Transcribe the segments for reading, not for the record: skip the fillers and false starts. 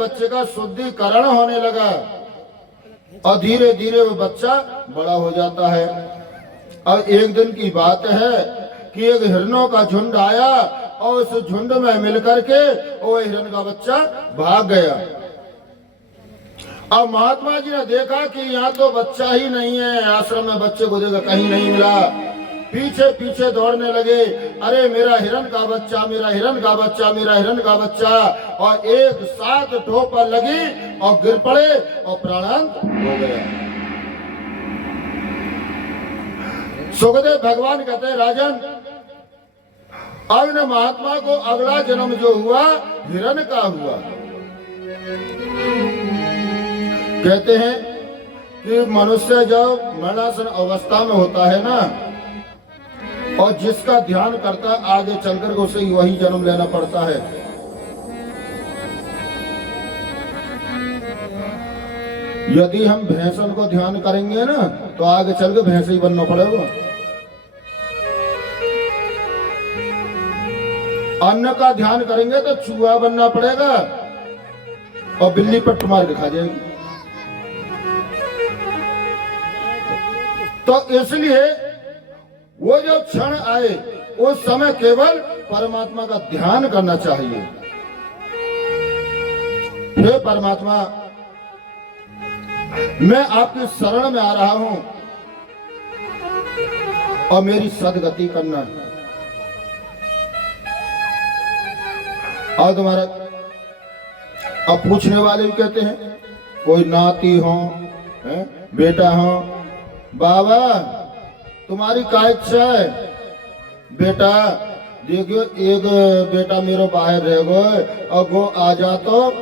बच्चे का शुद्धिकरण होने लगा और धीरे धीरे वो बच्चा बड़ा हो जाता है। और एक दिन की बात है कि एक हिरणों का झुंड आया और उस झुंड में मिलकर के वो हिरण का बच्चा भाग गया। अब महात्मा जी ने देखा कि यहाँ तो बच्चा ही नहीं है, आश्रम में बच्चे को देखा कहीं नहीं मिला। पीछे पीछे दौड़ने लगे, अरे मेरा हिरण का बच्चा, मेरा हिरण का बच्चा, मेरा हिरण का बच्चा। और एक साथ ठोकर लगी और गिर पड़े और प्राणांत हो गया। सुखदेव भगवान कहते हैं, राजन अब न महात्मा को अगला जन्म जो हुआ हिरण का हुआ। कहते हैं कि मनुष्य जब मरणासन अवस्था में होता है ना, और जिसका ध्यान करता है आगे चलकर उसे ही वही जन्म लेना पड़ता है। यदि हम भैंसन को ध्यान करेंगे ना तो आगे चल के भैंस ही बनना पड़ेगा। अन्न का ध्यान करेंगे तो चूहा बनना पड़ेगा और बिल्ली पट्ट मार के खा जाएगी। तो इसलिए वो जो क्षण आए उस समय केवल परमात्मा का ध्यान करना चाहिए। हे परमात्मा, मैं आपकी शरण में आ रहा हूं और मेरी सदगति करना। और तुम्हारा अब पूछने वाले भी कहते हैं, कोई नाती हो, बेटा हो, बाबा तुम्हारी क्या इच्छा है? बेटा देखियो, एक बेटा मेरे बाहर रह गए और वो आ जा तो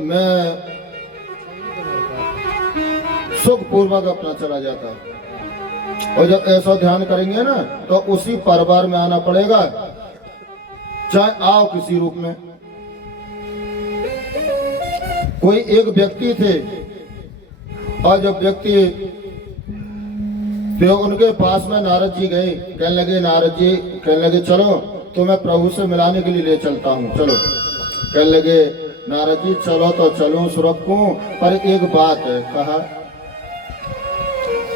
मैं सुख पूर्वक अपना चला जाता। और जब ऐसा ध्यान करेंगे ना तो उसी परिवार में आना पड़ेगा, चाहे आओ किसी रूप में। कोई एक व्यक्ति थे और जब व्यक्ति तो उनके पास में नारद जी गए, कहने लगे नारद जी, कहने लगे चलो तुम्हें प्रभु से मिलाने के लिए ले चलता हूँ, चलो। कहने लगे नारद जी चलो तो चलो सुरक्षू, पर एक बात है। कहा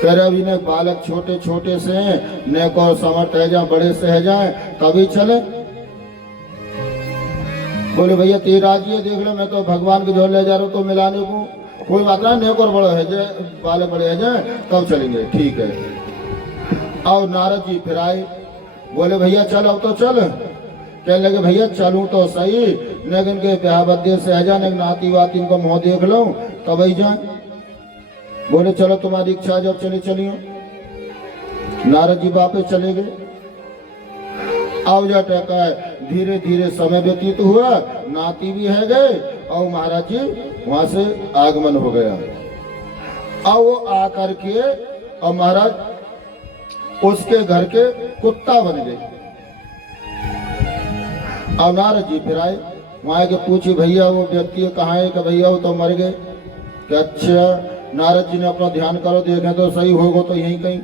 कह रहे अभी ने बालक छोटे छोटे से हैं, न को समर्थ है जाए, बड़े से है जाए तभी चले। बोले भैया तेरी राजी है, देख लो मैं तो भगवान के जोर ले जा रहा हूँ तो मिलाने को, कोई बात ना, नेक और बड़ा है जाए, बालक बड़े है जाए तब चलेंगे, ठीक है। और नारद जी फिर आए, बोले भैया चल अब तो चल। कहने लगे भैया चलूं तो सही, लेकिन के ब्याह बद्दे से है जाए, नाती वाती इनको मुँह देख लो तब ही जाए। बोले चलो तुम्हारी इच्छा जब चले चलियो। नारद जी वापस चले गए। अब जा टका धीरे धीरे समय व्यतीत हुआ, नाती भी है गए और महाराज जी वहां से आगमन हो गया। अब वो आकर के और महाराज उसके घर के कुत्ता बन गए। अब नारद जी फिर आए, वहां के पूछे भैया वो व्यक्ति कहाँ है? कि भैया वो तो मर गए। कि अच्छा। नारद जी ने अपना ध्यान करो, देखें तो सही होगा तो यहीं कहीं।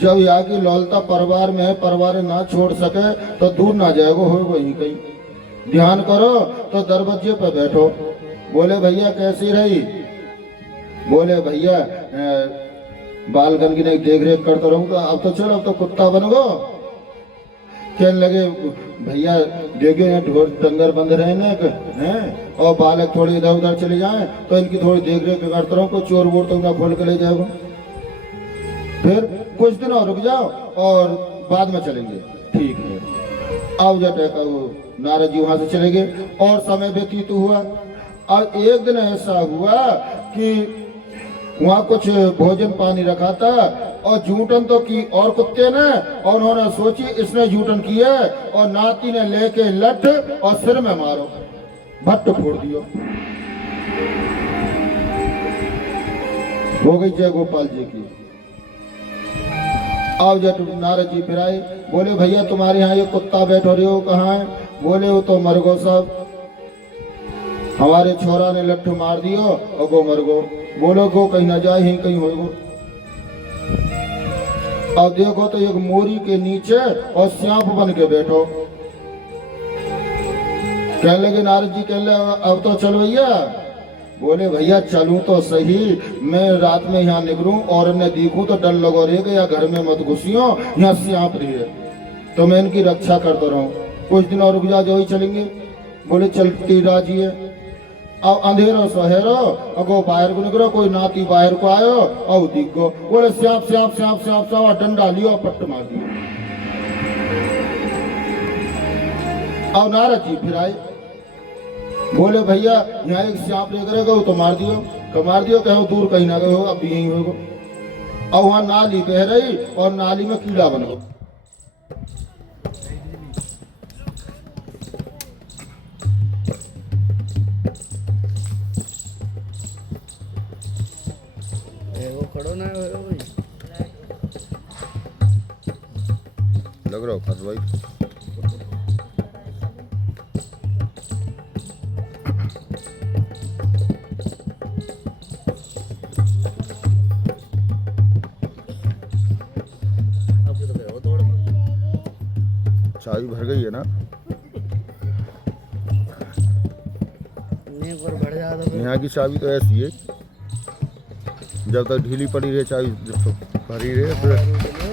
जब यहाँ की लौलता परिवार में है, परिवार ना छोड़ सके तो दूर ना जाएगा, होगा यहीं कहीं। ध्यान करो तो दरवाजे पर बैठो। बोले भैया कैसी रही? बोले भैया बालकन की नहीं देख रेख करता रहूंगा, अब तो चलो अब तो कुत्ता बन गो। कहने लगे भैया देखिए ढोर डंगर बंद रहे ना हैं, और बालक थोड़ी इधर उधर चले जाएं तो इनकी थोड़ी देख रेख करता रहूँ, कोई चोर वोर तो ना खोल के ले जाएगा। फिर कुछ दिन और रुक जाओ और बाद में चलेंगे, ठीक है। अब जब वो नारद जी वहां से चले गए और समय व्यतीत हुआ। और एक दिन ऐसा हुआ कि वहाँ कुछ भोजन पानी रखा था और जूठन तो की और कुत्ते ने, और उन्होंने सोची इसने जूठन किया और नाती ने लेके लठ और सिर में मारो, भट्ट फोड़ दियो। हो गई जय गोपाल जी की। अब जब नारद जी फिर आए, बोले भैया तुम्हारे यहाँ ये कुत्ता बैठो रहे हो कहाँ है? बोले वो तो मर गो सब, हमारे छोरा ने लट्ठू मार दियो और गो मर गो। बोलो गो कहीं ना जाए, ही कहीं होगो। अब देखो तो एक मोरी के नीचे और सांप बन के बैठो। कहने लगे नारद जी, कहने लगे अब तो चल भैया। बोले भैया चलूं तो सही, मैं रात में यहाँ निकलूं और ने देखूं तो डर लगो रे या घर में मत घुसियो, यहाँ सांप रही है तो मैं इनकी रक्षा करता रहूं, कुछ दिन और रुक जा, जो ही चलेंगे। बोले चलती राजी है। अब अंधेरो सहेरो अगो बाहर को निकलो, कोई नाती बाहर को आयो और दिखो, बोले सांप सांप सांप सांप सांप, डंडा लियो और पट्ट मार दियो। और नारद जी फिर आए, बोले भैया यहाँ एक सांप लेकर गए तो मार दियो कहो दूर कहीं ना गए हो, अब भी यही होगा। और वहां नाली बह रही और नाली में कीड़ा बन गया। खड़ो ना लग रहा हो फंस भाई। चाबी भर गई है ना, यहाँ की चाबी तो ऐसी है, जब तक ढीली पड़ी रहे चाबी जब तक भरी रहे फिर